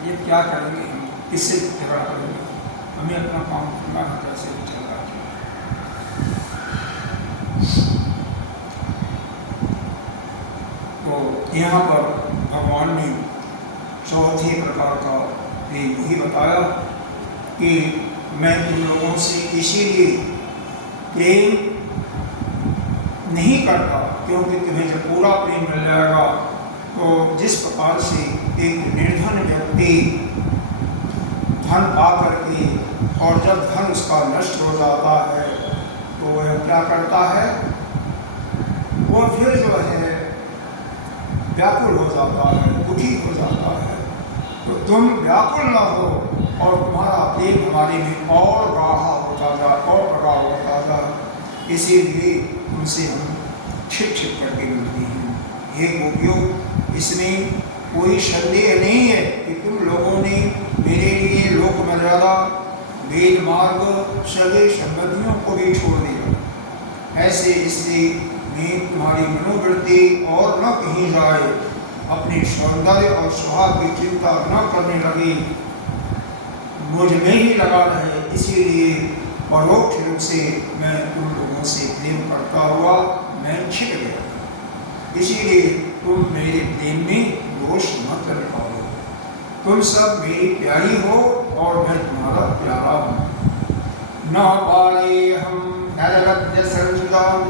ये क्या करेंगे, हम किससे झगड़ा करेंगे, हमें अपना काम करना है, कैसे भी चल रहा है। तो यहाँ पर भगवान ने चौथे प्रकार का यही बताया कि मैं तुम लोगों से इसीलिए प्रेम नहीं करता क्योंकि तुम्हें जब पूरा प्रेम मिल जाएगा तो जिस प्रकार से एक निर्धन व्यक्ति धन पा करके और जब धन उसका नष्ट हो जाता है तो वह क्या करता है, वो फिर जो है व्याकुल हो जाता है, दुखी हो जाता है। तो तुम व्याकुल न हो और तुम्हारा प्रेम हमारे में और गाढ़ा होता जाए और प्रगाढ़ होता जाए, इसीलिए उनसे हम छिप छिप करके मिलती हैं। ये गोपियों, इसमें कोई संदेह नहीं है कि तुम लोगों ने मेरे लिए लोक मर्यादा, वेद मार्ग, सगे संबंधियों को भी छोड़ दिया। ऐसे इसलिए मैं तुम्हारी मनोवृत्ति और न कहीं जाए, अपने सौंदर्य और स्वभाव की चिंता न करने लगी, मुझ में ही लगा रहे। इसीलिए परोक्ष रूप से मैं तुम लोगों से प्रेम करता हुआ मैं छिप गया, इसीलिए तुम मेरे प्रेम में दोष मत कर पाओ। तुम सब मेरी प्यारी हो और मैं तुम्हारा प्यारा हूँ। न पारे हम नरगद्य संयुदाम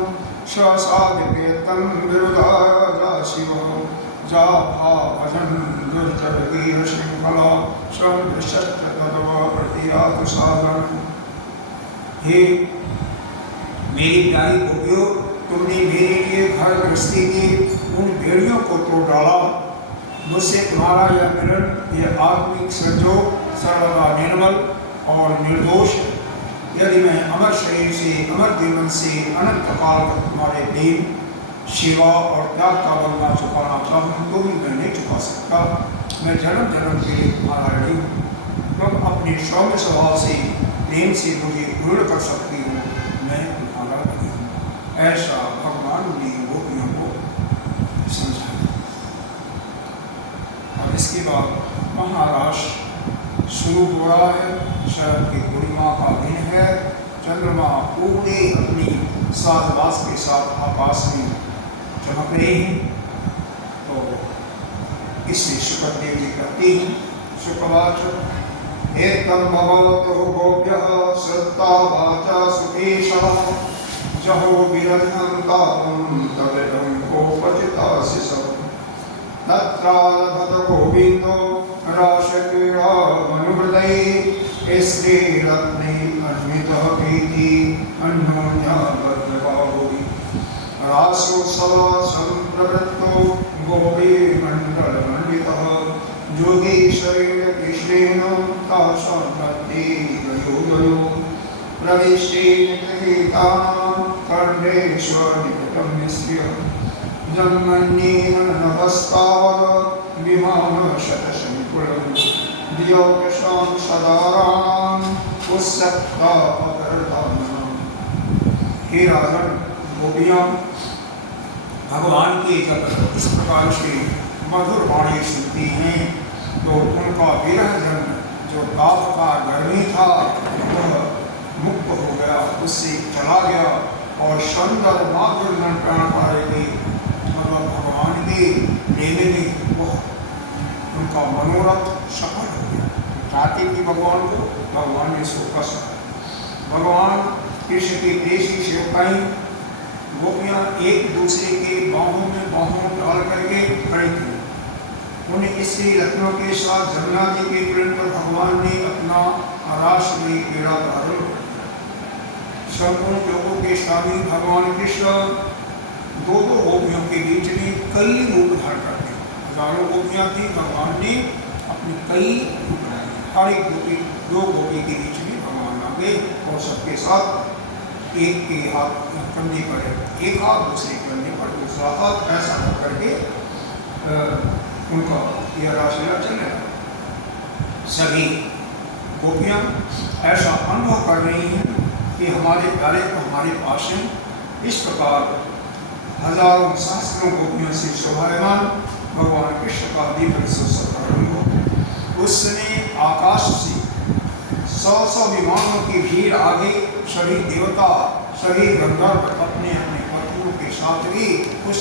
स्वसा विपेतम विरुद्धा शिव जा भा भजन दुर्जय वीर श्रृंखला स्वयं शस्त्र तत्व प्रतिरात साधन। हे मेरी प्यारी गोपियों, तुमने मेरे लिए घर गृहस्थी की उन बेड़ियों को तोड़ डाला। मुझसे तुम्हारा यह मिलन, यह आत्मिक संजोग सर्वदा निर्मल और निर्दोष है। यदि मैं अमर शरीर से, अमर जीवन से अनंत काल तक तुम्हारे प्रेम, सेवा और त्याग का बदला चुकाना चाहूँ तो भी मैं नहीं चुका सकता। मैं जन्म जन्म के लिए तुम्हारा ऋणी हूँ। तुम अपने सौम्य स्वभाव से प्रेम से मुझे पूर्ण कर सकती हो, मैं तुम्हारा ऋणी हूँ। ऐसा भगवान ने गोपियों को समझाया। और इसके बाद महाराश शुरू हो रहा है। शरद की पूर्णिमा का दिन है। चंद्रमा पूरे अपनी साधवास के साथ आकाश में चमक रहे हैं। तो इसमें शुक्रदेव जी कहते हैं, शुक्रवाच एकम भगवतो गोप्यः श्रद्धा वाचा सुकेशः जहो विरजं तापं तवेदं कोपचितासि सब तत्रालभत गोविंदो राशक्रीड़ा मनुहृदये श्रीरत्ने अन्वितः प्रीति अन्योन्याबद्धबाहुः रासोत्सव संप्रवृत्तो गोपी मण्डलमण्डितः योगीश्वरेण कृष्णेन तासान्नते गयो प्रविष्टेन गृहीतानां कर्णेश्वरनिकटं निस्त्र्य जन्मन्येन नभस्तावत् विमानशतशङ्कुलं दियौकशां सदाराणां उत्सक्ता अपरधानम्। हे राजन, गोपियाँ भगवान के जब इस प्रकार से मधुर वाणी सुनती हैं तो उनका विरह जन्म जो ताप का गर्मी था वह मुक्त हो गया, उससे चला गया और सुंदर माधुर मन प्राण पाएगी। मतलब भगवान के प्रेम में वह उनका मनोरथ सफल हो गया। चाहते कि भगवान को, भगवान ने इसको कष्ट। भगवान कृष्ण की देशी सेवकाई गोपियाँ एक दूसरे के बाहों में बाहों डाल करके खड़ी थी। उन्हें इसी रत्नों के साथ जमुना जी के प्रेम पर भगवान ने अपना राष्ट्रीय क्रीड़ा प्रारंभ कर दिया। संपूर्ण लोगों के स्वामी भगवान कृष्ण दो दो गोपियों के बीच में कई रूप धारण करते हैं। हजारों गोपियाँ थी, भगवान ने अपनी कई रूप बनाए। हर एक गोपी दो गोपी के बीच में भगवान आ गए और सबके साथ एक के हाथ कंधे पर एक हाथ, दूसरे कंधे पर दूसरा हाथ, ऐसा करके उनका यह रासलीला चल रहा। सभी गोपियाँ ऐसा अनुभव कर रही हैं कि हमारे प्यारे को हमारे पास हैं। इस प्रकार हजारों सहस्रों गोपियों से शोभायमान भगवान कृष्ण का दिव्य प्रारंभ हो। उस समय आकाश से 100 विमानों की भीड़ आगे सभी देवता, सभी गंधर्व अपने अपने पत्नियों के साथ भी उस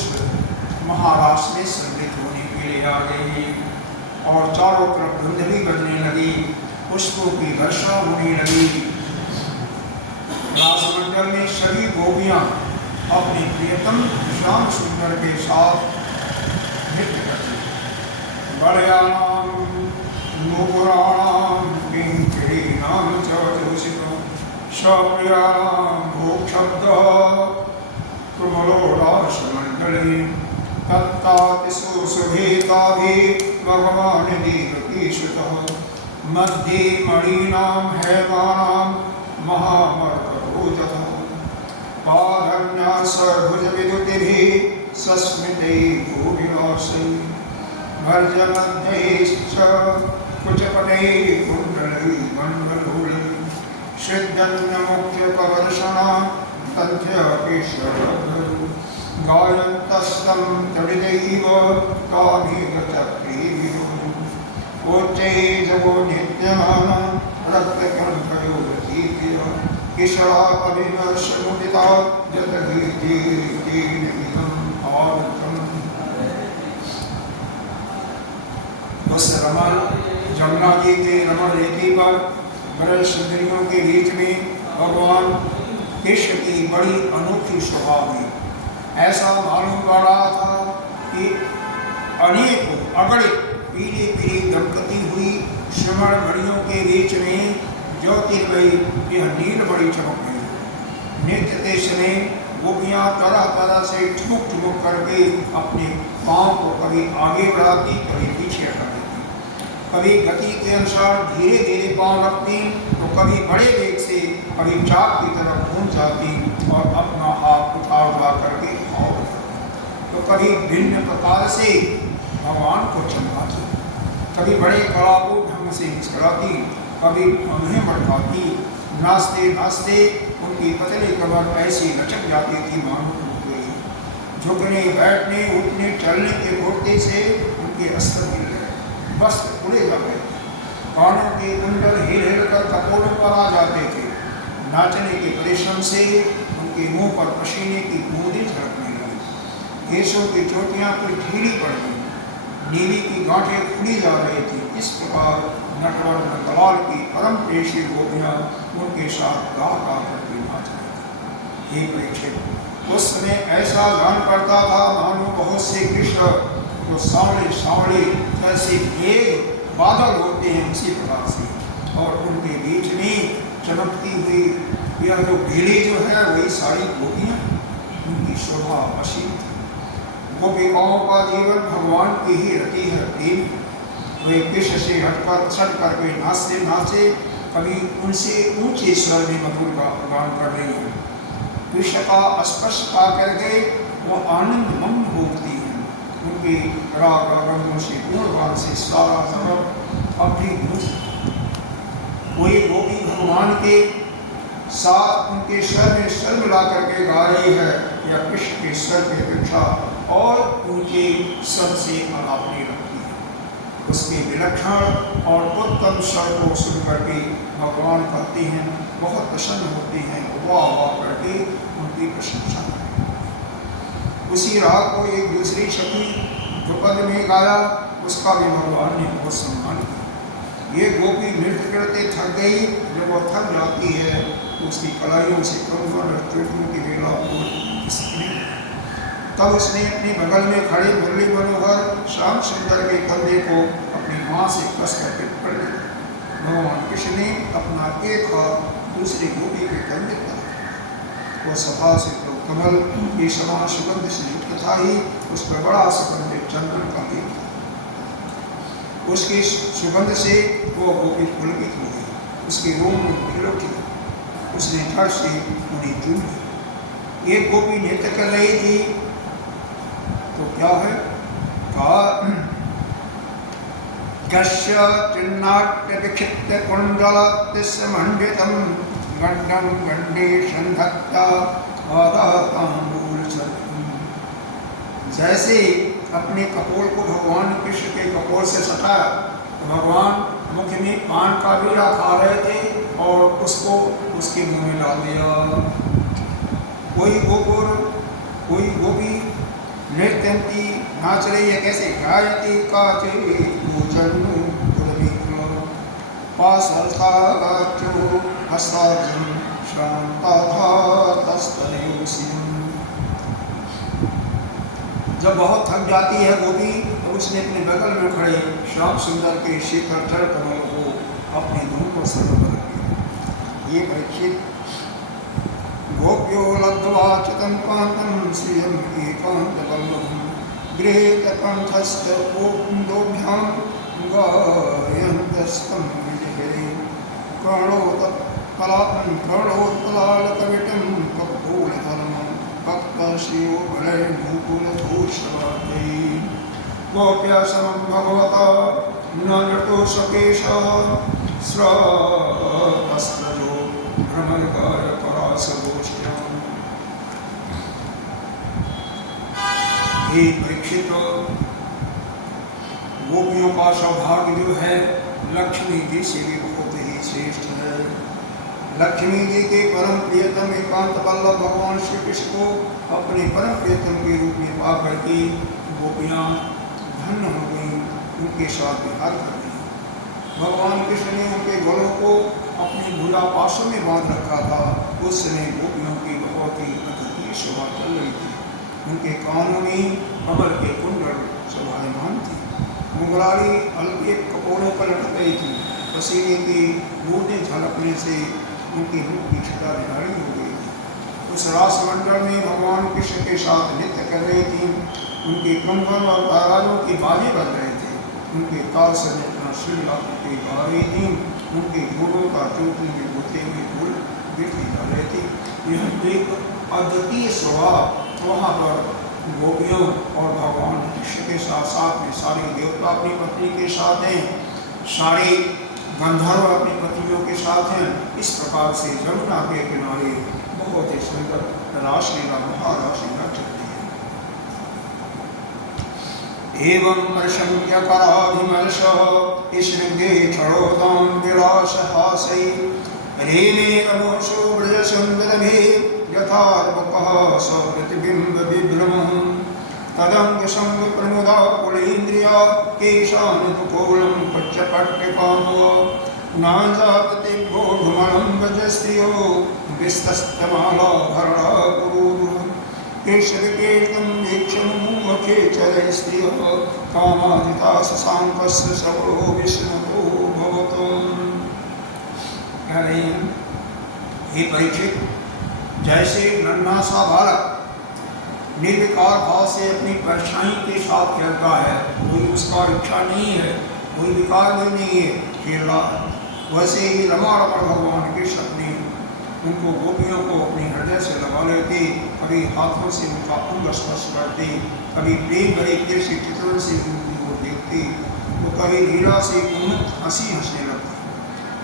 महाराज में सम्मिलित होने के लिए आ गए और चारों तरफ धुंधली बजने लगी, पुष्पों की वर्षा होने लगी। राजमंडल में सभी गोपियां अपने प्रियतम श्याम सुंदर के साथ नृत्य करती। बड़यानाम नूपुराणाम किंकिणीनाम च दूषितो सप्रियानाम भोक्षब्द कुमलोरासमण्डले तत्तातिषु सुभेताभि भगवान् देवकीसुतः मध्ये मणीनां हैवानां महामर्कटोजः पादन्यासभुजविदुतिभिः सस्मितैः भूविलासैः भर्जमध्यैश्च कुचपटैः कुण्डलैः मण्डलोलैः श्रीदन्यमुख्यकवर्षणां तन्त्यकेशरधरो गायन्तस्तं तडिदैव कामेकचक्रीभिः उच्चैर्जगो नित्यमानं रक्तकण्ठयोगीभ्यः किशरापरिवर्षमुदिता जतगीर्तिर्गीर्तिमिदं आवृतम्। उस रमण जमुना जी के रमण रेखी पर ब्रज सुंदरियों के बीच में भगवान कृष्ण की बड़ी अनोखी शोभा हुई। ऐसा मालूम पड़ रहा था कि अनेकों अगणित पीली पीली दंपति हुई श्रवण घड़ियों के बीच में ज्योतिर्मयी यह नील बड़ी चमक गई। नृत्य के समय गोपियां तरह तरह से ठुमुक ठुमुक करके अपने पांव को कभी आगे बढ़ाती, कभी पीछे हटा देती, कभी गति के अनुसार धीरे धीरे पांव रखती, तो कभी बड़े वेग से कभी चाक की तरफ घूम जाती और अपना हाथ उठा उठा करके भाव करती, तो कभी भिन्न प्रकार से भगवान को चमकाती, कभी बड़े कड़ाकू ढंग से मुस्कुराती, कभी उन्हें भड़काती। नाचते नाचते उनकी पतली कमर ऐसी लचक जाती थी मानो टूट गई। झुकने बैठने उठने चलने के फुर्ती से उनके अस्त्र हिल गए, वस्त्र उड़े जा गए, कानों के कुंडल हिल हिल कर कपोलों पर आ जाते थे। नाचने के परिश्रम से उनके मुंह पर पसीने की बूंदें झड़कने लगी, केशों की चोटियां कुछ ढीली पड़ गई, नीली की गांठें खुली जा रही थी। इस प्रकार नटवर नटवाल की परम प्रेषी गोपियां उनके साथ गा गा करके नाच रही थी। हे परीक्षित, उस समय ऐसा जान पड़ता था मानो बहुत से कृष्ण जो सांवले सांवले जैसे मेघ बादल होते हैं उसी प्रकार से, और उनके बीच में चमकती हुई यह जो बेली जो है वही सारी गोपियां, उनकी शोभा असीम थी। गोपिकाओं का जीवन भगवान की ही रति है प्रेम। वे कृष्ण से हटकर सट करके नाचते नाचे कभी उनसे ऊंचे स्वर में मधुर का गान कर रही है। कृष्ण का स्पर्श पा करके वो आनंद मग्न हो उठती हैं। उनके राग रंगों से गुणगान से सारा जगत अपनी कोई गोपी भगवान के साथ उनके स्वर में स्वर मिला करके गा रही है या कृष्ण के स्वर की अपेक्षा और उनके स्वर से आलाप नहीं रखती है। उसके विलक्षण और उत्तम स्वर को सुन करके भगवान कहते हैं, बहुत प्रसन्न होते हैं, वाह वाह करके उनकी प्रशंसा करते हैं। उसी राग को एक दूसरी शक्ति द्रुपद में गाया, उसका भी भगवान ने बहुत सम्मान किया। ये गोपी नृत्य करते थक गई, जब वो थक जाती है तो उसकी कलाइयों से चोटियों की वेला तब उसने अपने बगल में खड़े मुरली मनोहर श्याम सुंदर के कंधे को अपनी माँ से कस करके पकड़ लिया। भगवान कृष्ण ने अपना एक हाथ दूसरी गोपी के कंधे पर, वो सभा से तो कमल की समान सुगंध से युक्त था ही, उस पर बड़ा सुगंधित चंदन का भी था। उसकी सुगंध से वो गोपी पुलकित हो गई, उसके रोम उठी, उसने धड़ से उन्हें चूम ली। एक गोपी नृत्य कर रही थी तो क्या है, कश्य चिन्नाट्य विक्षिप्त कुंडलतिस्मण्डितं गण्डं गण्डेशं धत्ता आदाताम्बूल सर्वं। जैसे अपने कपोल को भगवान कृष्ण के कपोल से सटाया भगवान मुख में पान का बीड़ा खा रहे थे और उसको उसके मुंह में डाल दिया। कोई गोपुर, कोई गोपी नृत्यंती नाच रही है, कैसे गायती काचे पूजनु पुरविक्रम पासलताचो हस्ताजन शांताधा तस्तनयोसिम। जब बहुत थक जाती है गोपी तो उसने अपने बगल में खड़े श्याम सुंदर के शीतल जल कमल को अपने धुन को सर्व कर दिया। ये परीक्षित गोप्यो लब्ध्वा चितं कान्तं श्रियं एकान्तवल्लभं गृहीत कंठस्थ ओम्दोभ्यां गायन्तस्तं विजहे कर्णोत्पलालकविटं कपोलधर्मं भक्तश्रियो बलैर्मुकुलभूषवादै गोप्या समं भगवता न नटोषकेशः स्रवस्त्रजो भ्रमरगाय परासगोष्ठ्याम्। हे परीक्षित, गोपियों का सौभाग्य जो है लक्ष्मी जी से भी बहुत ही श्रेष्ठ है। लक्ष्मी जी के परम प्रियतम एकांत वल्लभ भगवान श्री कृष्ण को अपने परम प्रियतम के रूप में पा करके गोपियाँ धन्य हो गई, उनके साथ विहार कर गई। भगवान कृष्ण ने उनके गलों को अपने भूला पासों में बांध रखा था। उस समय गोपियों की बहुत ही अद्वितीय शोभा चल रही थी। उनके कानों में अमर के कुंडल शोभायमान थी। मुगलारी हल्के कपड़ों पर लटक रही थी। पसीने की बूंदें झलकने से उनकी रूप की छटा निहारी हो गई थी। उस रास मंडल में भगवान कृष्ण के साथ नृत्य कर रही थी। उनके कंगन और ताराजों की बाजें बज रहे थे। उनके ताल से अपना श्रीला के गा रही थी। उनके घोड़ों का चोटी में होते हुए फूल गिरती जा रहे थे। यह एक अद्वितीय स्वभाव वहाँ पर गोपियों और भगवान कृष्ण के साथ साथ में सारे देवता अपनी पत्नी के साथ हैं, सारे गंधर्व अपनी पत्नियों के साथ हैं। इस प्रकार से यमुना के किनारे बहुत ही सुंदर रासलीला महारासलीला चलती है। एवं प्रशंक्य कराभिमर्श स्निग्धे क्षणोदां विलासहासै रेमे अनोषो ब्रजसुन्दरभे यथार्वकः सप्रतिबिम्बविभ्रमः तदङ्गसङ्गप्रमुदा कुलेन्द्रिया केशानुकोलं पच्चपट्टकामो नाजापतिभोढुमलं भजस्त्रियो विस्तस्तमालाभरणाकुरुः केशविकेतं वीक्षणमुखे चरैस्त्रियः कामादिता शशाङ्कस्य सर्वो विष्णुतो भवतु। हे परीक्षित, जैसे नन्हा सा बालक निर्विकार भाव से अपनी परछाई के साथ खेलता है, कोई उसका इच्छा नहीं है, कोई विकार भी नहीं है, खेल रहा है, वैसे ही रमा रमण भगवान कृष्ण अपनी उनको गोपियों को अपने हृदय से लगा लेते, कभी हाथों से उनका अंग स्पर्श करते, कभी प्रेम भरे कृष्ण चित्रण से उनकी ओर देखते, तो कभी लीला से उन्मुक्त हंसी हंसने लगते।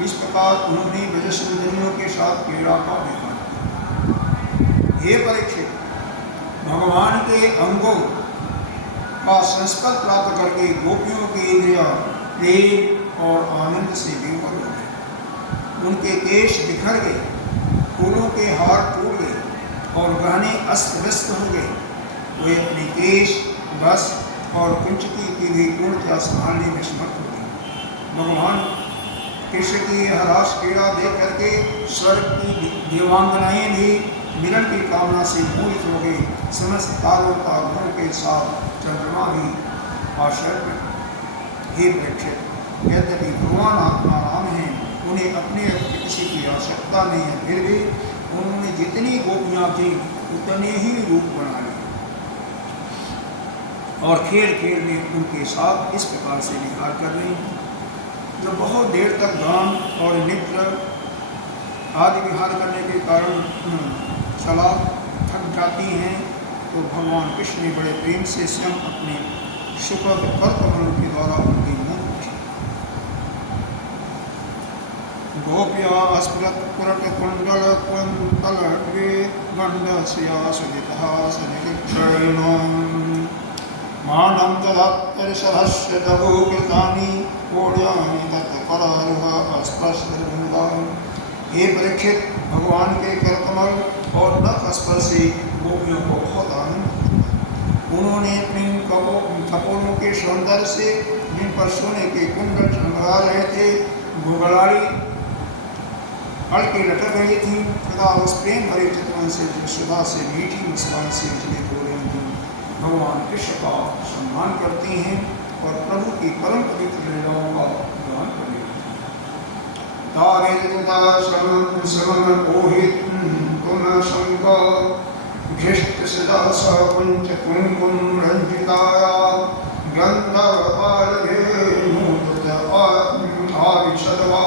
इस प्रकार उन्होंने ब्रजसुंदरियों के साथ क्रीड़ा का विहार। हे परीक्षित, भगवान के अंगों का संस्पर्श प्राप्त करके गोपियों की इंद्रियां प्रेम और आनंद से विभोर हो गए। उनके केश बिखर गए, फूलों के हार टूट गए और गहने अस्त व्यस्त हो गए। वे अपने केश, वस्त्र और कुंचकी की भी पूर्णतः संभालने में समर्थ हो गए। भगवान कृष्ण की यह रास क्रीड़ा देख करके स्वर्ग की देवांगनाएं भी मिलन की कामना से मोहित हो गई। समस्त तारों का गुण के साथ चंद्रमा भी आश्चर्य में। हे परीक्षित, यद्यपि भगवान आत्मा राम हैं, उन्हें अपने किसी की आवश्यकता नहीं है, फिर भी उन्होंने जितनी गोपियाँ थी उतने ही रूप बना लिए और खेल खेल में उनके साथ इस प्रकार से विहार कर रही हैं। जब बहुत देर तक गान और नृत्य आदि विहार करने के कारण चला थक जाती हैं, तो भगवान कृष्ण ने बड़े प्रेम से स्वयं अपने सुखद कर कमलों के द्वारा उनकी मुँह पूछी। गोप्या स्फुरत पुरट कुंडल कुंतलवे गंडस्या सुजितहासनिक्षणम् मानं ददात्तरिसहस्र दभो कृतानि कोड्या परीक्षित भगवान के करकमल और नख स्पर्शी गोपियों को बहुत आनंद। उन्होंने अपने कपोलों के सौंदर्य से, जिन पर सोने के कुंडल चमका रहे थे, घुघराड़ी हल्की लटक रही थी तथा उस प्रेम भरे चितवन से सुधा से मीठी मुस्कान से विचलित हो रही थी, भगवान कृष्ण का सम्मान करती हैं और प्रभु की परम पवित्र लीलाओं का गान करती हैं। तारे श्रवण ओहित तुम शंक घृष्ट सदा पंच कुंकुम रंजिताया गंधर्वारिषद्वा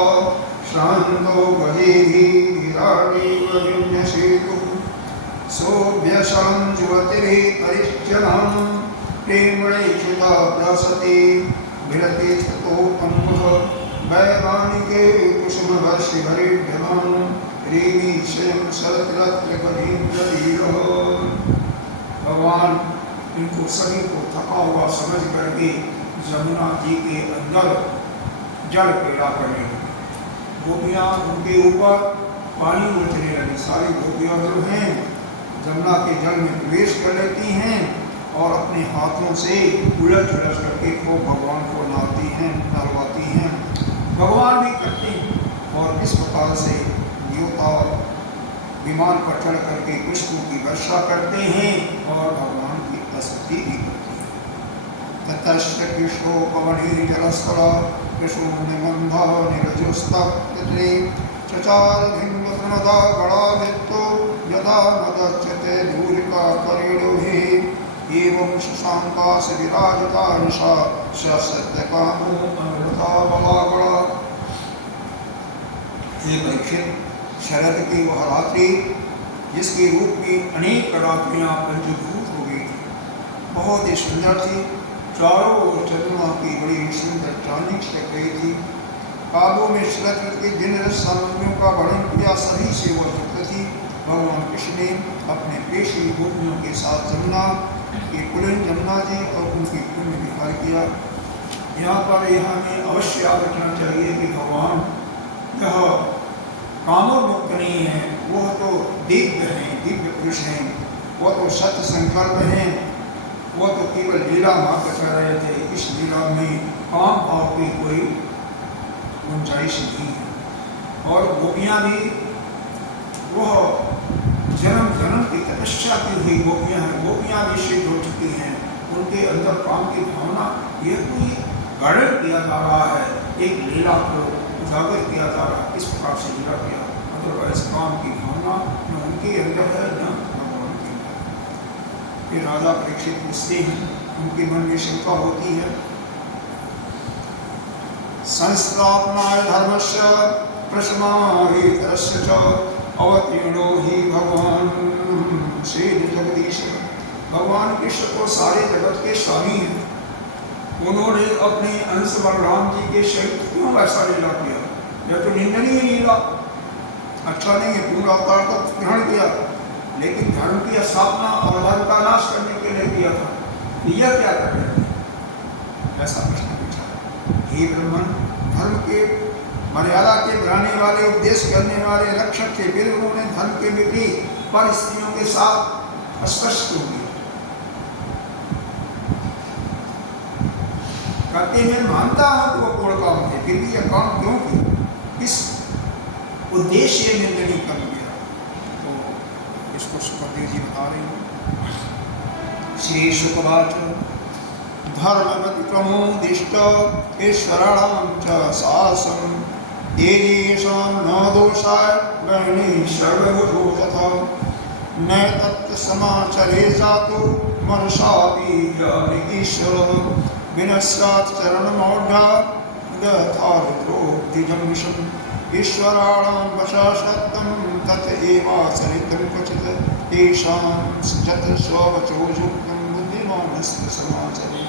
शांतो गजेहि विराटी वरिण्यसेतु सोऽभ्यसनं जुवतिभिः परिच्ඡन्नं प्रेमणेक्षुता प्रसते विरते स्तोतम्बः वैवानिके कुसुमवर्षिभरिभ्यमानं रेमी स्वयं शरत्रत्रकवीन्द्रधीरः। भगवान इनको सभी को थका हुआ समझ करके यमुना जी के अंदर जल पेड़ा करने लगी। गोपियाँ उनके ऊपर पानी उड़ने लगी। सारी गोपियाँ जो हैं यमुना के जल में प्रवेश कर लेती हैं और अपने हाथों से उलट उलट करके खूब भगवान को नहलाती हैं। भगवान भी करते हैं और इस प्रकार से देवता विमान पर चढ़ करके पुष्पों की वर्षा करते हैं और भगवान की स्तुति भी करते हैं। ततश्च कृष्णो पवनीजलस्थल कृष्णो निबन्धो निरजोस्तप्तते चचार भिन्नप्रमदा गणाभित्तो यदा नदच्यते धूलिका करेणुभिः एवं शशाङ्कास विराजिता निशा सत्यकामो अमृता बलागणा। हे परीक्षित, शरद की वह रात्रि जिसके रूप में अनेक रात्रियाँ पंचभूत हो गई थी, बहुत ही सुंदर थी। चारों ओर चंद्रमा की बड़ी सुंदर चांदनी छिटक गई थी। काव्यों में शरद के दिन सामग्रियों का वर्णन किया, सभी से वह युक्त थी। भगवान कृष्ण ने अपने पेशी गोपियों के साथ जमुना के कुलीन जमुना जी और उनकी पुण्य विहार किया। यहाँ पर यह हमें अवश्य याद रखना चाहिए कि भगवान यह कामोन्मुक्त नहीं है, वह तो दिव्य हैं, दिव्य पुरुष हैं, वह तो सत्य संकल्प हैं, वह तो केवल लीला मात्र कर रहे थे। इस लीला में काम भाव की कोई गुंजाइश नहीं है। और गोपियाँ भी वह जन्म जन्म की तपस्या की हुई गोपियाँ हैं, गोपियाँ भी सिद्ध हो चुकी हैं। उनके अंदर काम की भावना, यह कोई वर्णन किया जा रहा है, एक लीला को उजागर किया जा रहा है, इस प्रकार से लीला किया। अदरवाइज काम की भावना न उनके अंदर है न भगवान के अंदर। फिर राजा परीक्षित पूछते हैं, उनके मन में शंका होती है। संस्थापनाय धर्मस्य प्रशमाहितस्य च अवतीर्णो हि भगवान श्री जगदीश। भगवान कृष्ण को सारे जगत के स्वामी हैं। उन्होंने अपने अंश बलराम जी के सहित क्यों ऐसा लीला किया? यह तो निंदनीय लीला, अच्छा नहीं है। पूर्ण अवतार का ग्रहण किया, लेकिन धर्म की स्थापना और धर्म का नाश करने के लिए किया था। यह क्या कर रहे थे? ऐसा प्रश्न पूछा। हे ब्रह्मन, धर्म के मर्यादा के बढ़ाने वाले, उपदेश करने वाले रक्षक थे, फिर उन्होंने धर्म के विपरीत परिस्थितियों के साथ स्पष्ट क्यों किया? करते मैं मानता हूं कि वो पूर्ण काम थे, फिर भी यह काम क्यों किया? किस उद्देश्य में नहीं कर गया? तो इसको सुखदेव जी बता रहे हैं। श्री शुकवाच धर्मवति प्रमोदिष्ट ईश्वराणां च शासनं येषां न दोषाय वर्णे सर्वभूतो तथा न तत् समाचरे जातो मनसापि ईश्वरः विनश्यात् चरणमौढ्या गथार्थोक्तिजंशम् ईश्वराणां वशाशक्तं तत् एवाचरितं क्वचित् तेषां यत् स्ववचो युक्तं बुद्धिमानस्तु समाचरे।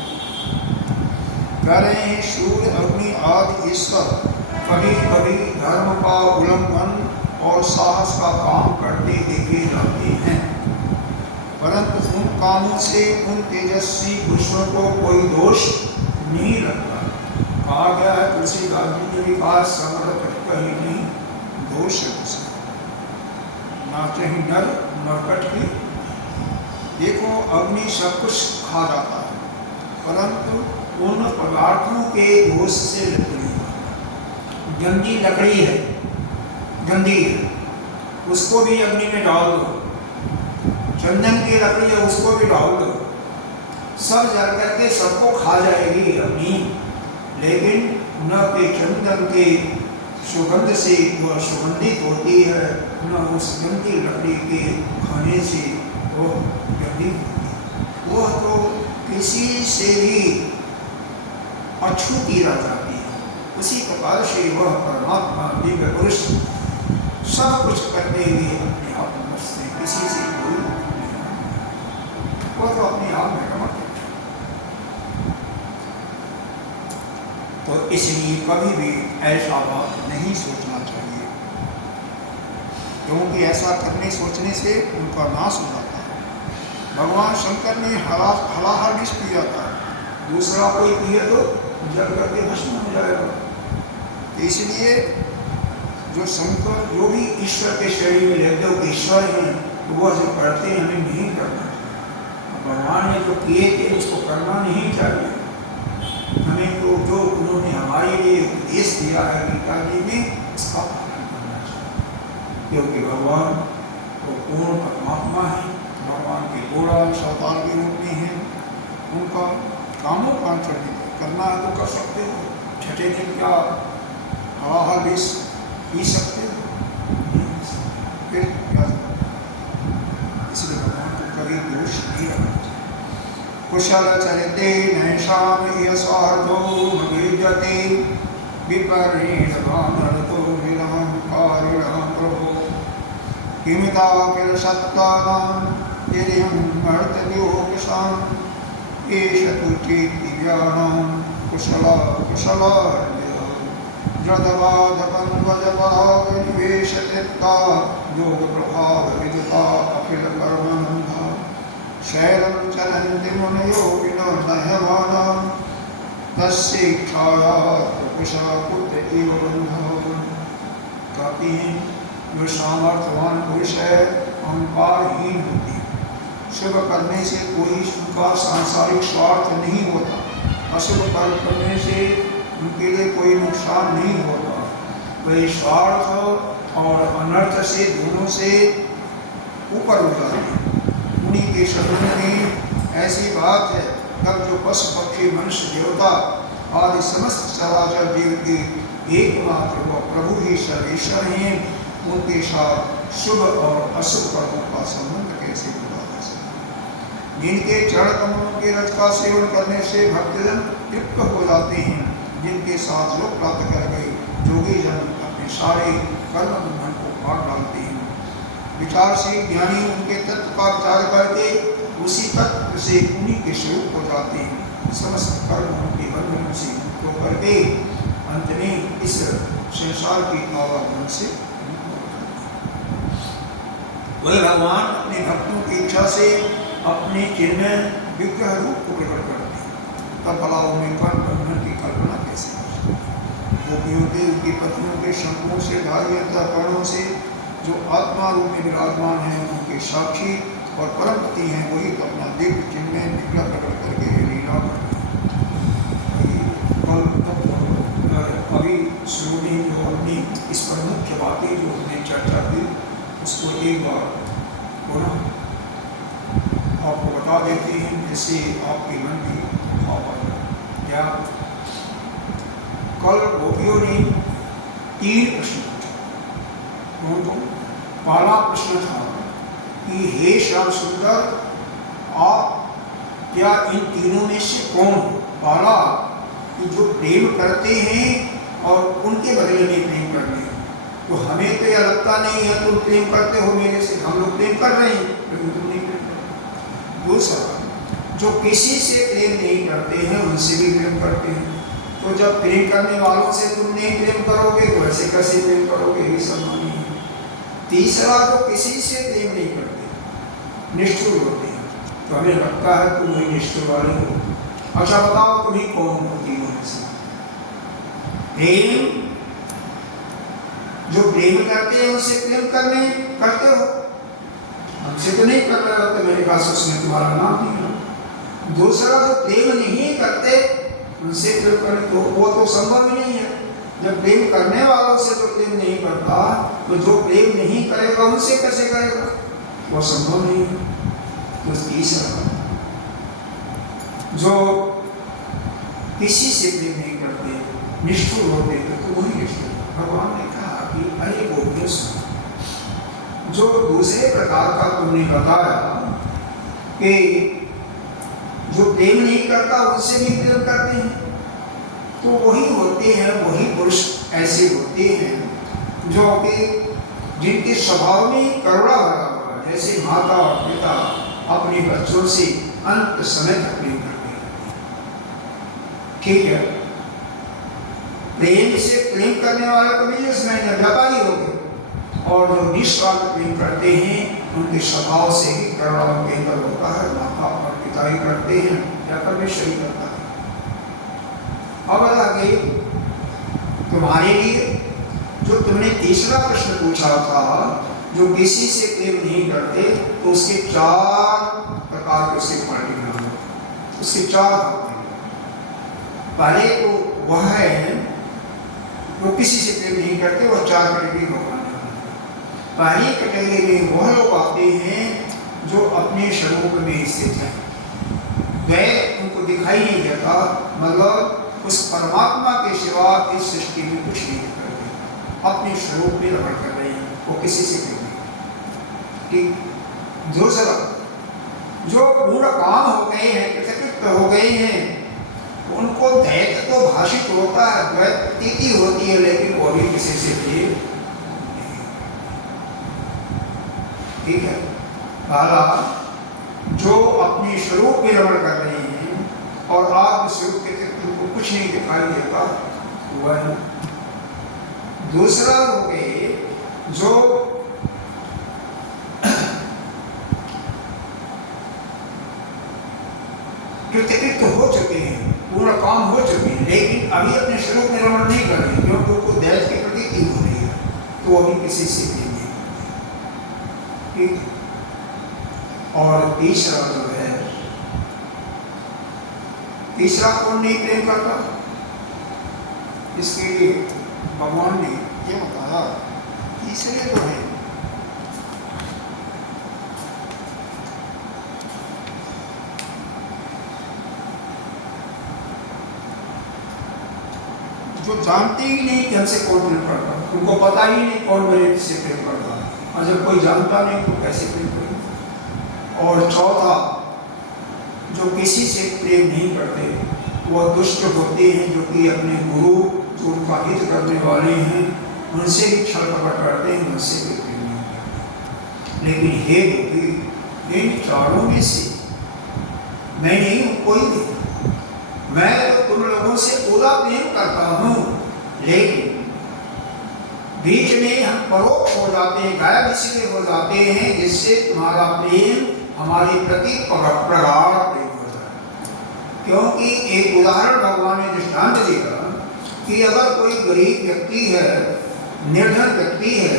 करें सूर्य अग्नि आदि ईश्वर कभी कभी धर्म का उल्लंघन और साहस का काम करते देखे जाते हैं, परंतु उन कामों से उन तेजस्वी पुरुषों को कोई दोष नहीं लगता। कहा गया है, तुलसीदास जी ने भी कहा, समर्थ कहीं नहीं दोष है। नाचे ही नर मरकट की। देखो अग्नि सब कुछ खा जाता है, परंतु उन पदार्थों के दोष से लकड़ी, गंदी लकड़ी है, गंदी है, उसको भी अग्नि में डाल दो। चंदन की लकड़ी है, उसको भी डाल दो, सब जल करके सबको खा जाएगी अग्नि। लेकिन न के चंदन के सुगंध से वह सुगंधित होती है, न उस गंदी लकड़ी के खाने से वह गंदी होती है। वह तो किसी से भी अछूती रह जाती है। उसी प्रकार से वह परमात्मा दिव्य पुरुष सब कुछ करते हुए अपने आप में मस्त है, किसी से कोई वह तो अपने आप में रमत है। तो इसलिए कभी भी ऐसा बात नहीं सोचना चाहिए, क्योंकि ऐसा करने सोचने से उनका नाश हो जाता है। भगवान शंकर ने हलाहल विष पिया था, दूसरा कोई पिए तो जल करके भस्म हो जाएगा। इसलिए जो शंकर, जो भी ईश्वर के शरीर में लेते ईश्वर हैं, तो वह जो करते हैं हमें नहीं करना चाहिए। भगवान ने जो किए थे उसको करना नहीं चाहिए। हमें तो जो उन्होंने हमारे लिए उपदेश दिया है गीता जी में, इसका पालन करना चाहिए, क्योंकि भगवान तो पूर्ण परमात्मा है। भगवान के घोड़ा अवतार के रूप में है, उनका कामोपांचन करना है तो कर सकते हो। छठे दिन क्या हलाहल विष पी सकते हो? फिर क्या? इसलिए भगवान को कभी दोष नहीं रखना चाहिए। कुशल चरिते नैषाम यस्वार्थो विद्यते विपरीतभानरतो विरहंकारिणः प्रभो किमिता किल सत्तानां यदिहं मर्त्यलोकसां एष तु चेतिव्यानां कुशला जदवादपन्वजपरागनिवेशतित्ता योगप्रभावविदिता अखिलकर्मनन्दा शैलं चलन्ति मुनयो विनोदयमानां तस्यैक्षाया कुशलपुत्र इव बन्धो। कहते हैं जो सामर्थ्यवान पुरुष है अहंकारहीन होती है। शुभ करने से कोई उनका सांसारिक स्वार्थ नहीं होता, अशुभ कर्म करने से उनके लिए कोई नुकसान नहीं होता। वही स्वार्थ और अनर्थ से दोनों से ऊपर हो जाते हैं। उन्हीं के शब्दों में ऐसी बात है, तब जो पशु पक्षी मनुष्य देवता आदि समस्त चराचर जीव के एकमात्र वो प्रभु ही सर्वेश्वर हैं, उनके साथ शुभ और अशुभ कर्मों का संबंध कैसे होगा? जिनके चरण कमलों के रज का सेवन करने से भक्तजन तृप्त हो जाते हैं, जिनके साथ लोग प्राप्त कर गए, जोगी जन अपने सारे कर्म बंधन को काट डालते हैं। विचार से ज्ञानी उनके तत्व का विचार करके उसी तत्व से उन्हीं के स्वरूप हो जाते हैं। समस्त कर्म उनके बंधनों से मुक्त होकर के अंत में इस संसार की आवागमन से वही भगवान अपने भक्तों की इच्छा से अपने चिन्ह विग्रह रूप को प्रकट करते हैं। तब भला उनमें कर्म बंधन की कल्पना कैसे कर सकते? गोपियों के, उनकी पत्नियों के शंखों से, धारी अंतःकरणों से जो आत्मा रूप में विराजमान है, उनके साक्षी और परम पति हैं, वही तो अपना दिव्य चिन्ह में विग्रह प्रकट करके लीला अभी शुरू में जो हमने इस पर मुख्य बातें जो हमने चर्चा की, उसको एक बार पुनः आपको बता देते हैं, जिससे आपके मन में भाव आए। क्या कल गोपियों ने 3 प्रश्न पूछे। तो पहला प्रश्न था कि हे श्याम सुंदर, आप क्या इन तीनों में से कौन हो? पहला कि जो प्रेम करते हैं और उनके बदले में प्रेम करते हैं। तो हमें तो यह लगता नहीं है तुम प्रेम करते हो मेरे से, हम लोग प्रेम कर रहे हैं लेकिन तुम नहीं प्रेम करते। दूसरा, जो किसी से प्रेम नहीं करते हैं उनसे भी प्रेम करते हैं। तो जब प्रेम करने वालों से तुम नहीं प्रेम करोगे तो ऐसे कैसे प्रेम करोगे? ये सब मानी है। तीसरा, जो किसी से प्रेम नहीं करते, निष्ठुर होते हैं। तो हमें लगता है तुम वही निष्ठुर वाले हो। अच्छा बताओ तुम्ही कौन हो तीनों में से? प्रेम, जो प्रेम करते हैं उनसे प्रेम करते हो, हमसे तो नहीं कर रहे हो तो मेरे पास उसने तुम्हारा नाम नहीं लो। दूसरा जो प्रेम नहीं करते उनसे प्रेम करें तो वो तो संभव ही नहीं है। जब प्रेम करने वालों से तो प्रेम नहीं करता तो जो प्रेम नहीं करेगा उनसे कैसे करेगा, वो संभव नहीं है। तो तीसरा जो किसी से प्रेम नहीं करते, निष्ठुर होते तो वही निष्ठुर। भगवान ने कहा कि अरे गोपियों सुनो, जो दूसरे प्रकार का तुमने बताया कि जो प्रेम नहीं करता उससे भी प्रेम करते हैं, तो वही होते हैं, वही पुरुष ऐसे होते हैं जो कि जिनके स्वभाव में करुणा भरा हुआ है। जैसे माता और पिता अपने बच्चों से अंत समय तक प्रेम करते हैं, ठीक है। प्रेम से प्रेम करने वाले को भी इसमें व्यापारी हो गए, और जो निस्वार्थ प्रेम करते हैं उनके स्वभाव से ही करुणा उनके अंदर होता है। माता और पिता ही करते हैं या परमेश्वर ही करता है। अब आगे तुम्हारे लिए जो तुमने तीसरा प्रश्न पूछा था, जो किसी से प्रेम नहीं करते तो उसके 4 प्रकार के उसके क्वालिटी बना लो, उसके 4 भाग। पहले तो वह है जो किसी से प्रेम नहीं करते, वह 4 कैटेगरी को मानने वाले। पहली कैटेगरी में वह लोग आते हैं जो अपने स्वरूप में स्थित हैं, द्वैत उनको दिखाई नहीं देता, मतलब उस परमात्मा के सिवा इस सृष्टि में कुछ नहीं कर रहे, अपने स्वरूप में रमण कर रहे हैं, वो किसी से प्रेम नहीं। ठीक। दूसरा, जो पूर्ण काम हो गए हैं, कृतकृत हो गए हैं, उनको दैत्य तो भाषित होता है, द्वैत प्रतीति होती है, लेकिन वो भी किसी से प्रेम नहीं। ठीक है। पहला, जो अपने स्वरूप में रमण कर रहे हैं और आत्म स्वरूप के उनको कुछ नहीं दिखाई देता, वह। दूसरा हो गए जो कृतकृत हो चुके हैं, पूरा काम हो चुके हैं, लेकिन अभी अपने स्वरूप में रमण नहीं कर रहे, क्योंकि उनको दैत्य की प्रतीति हो रही है, तो अभी किसी से प्रेम नहीं करते। ठीक। और तीसरा जो है, तीसरा कौन नहीं प्रेम करता, इसके लिए भगवान ने ये बताया। तीसरे तो है जो जानते ही नहीं कि हमसे कौन प्रेम करता, उनको पता ही नहीं कौन मेरे से प्रेम करता है, और जब कोई जानता नहीं तो कैसे प्रेम करें। और चौथा, जो किसी से प्रेम नहीं करते, वह दुष्ट होते हैं, जो कि अपने गुरु जो उनका हित करने वाले हैं उनसे भी छल कपट करते हैं, उनसे भी प्रेम नहीं करते। लेकिन हे गोपी, इन चारों में से मैं नहीं हूँ कोई भी, मैं तो तुम लोगों से पूरा प्रेम करता हूँ, लेकिन बीच में हम परोक्ष हो जाते हैं, गायब इसलिए हो जाते हैं जिससे तुम्हारा प्रेम हमारे प्रति प्रगाढ़ प्रेम हो जाए। क्योंकि एक उदाहरण भगवान ने दृष्टांत दिया कि अगर कोई गरीब व्यक्ति है, निर्धन व्यक्ति है,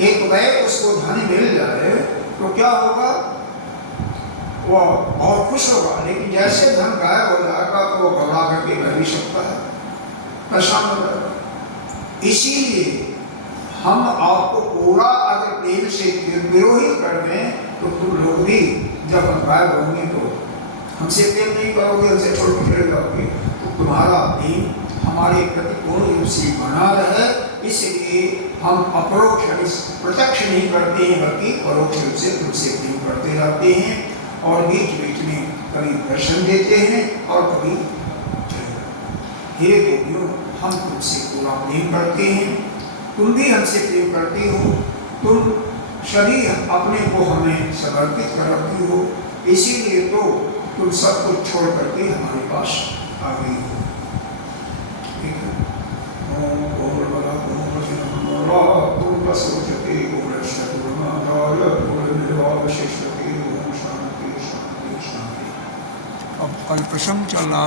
एक बैग उसको धन मिल जाए तो क्या होगा, वो बहुत खुश होगा, लेकिन जैसे धन गायब हो जाएगा तो वो घबरा करके रह भी सकता है, परेशान हो जाएगा। इसीलिए हम आपको पूरा अगर प्रेम से विरोहित कर दें तो तुम लोग भी जब हम गायब होंगे तो हमसे प्रेम नहीं करोगे, हमसे छोड़ के चले जाओगे, तो तुम्हारा प्रेम हमारे प्रति पूर्ण रूप से बना रहे। इसलिए हम अपरोक्ष प्रत्यक्ष नहीं करते हैं, बल्कि परोक्ष रूप से तुमसे प्रेम करते रहते हैं, और बीच बीच में कभी दर्शन देते हैं और कभी हे गोपियों, हम तुमसे पूरा प्रेम करते हैं, तुम भी हमसे प्रेम करती हो, तुम सभी अपने को हमें समर्पित कर रखती हो, इसीलिए तो तुम सब कुछ छोड़ करके हमारे पास आ गई हो। ठीक है। अब कल प्रसंग चल रहा